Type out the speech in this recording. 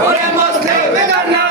podemos terminar nada.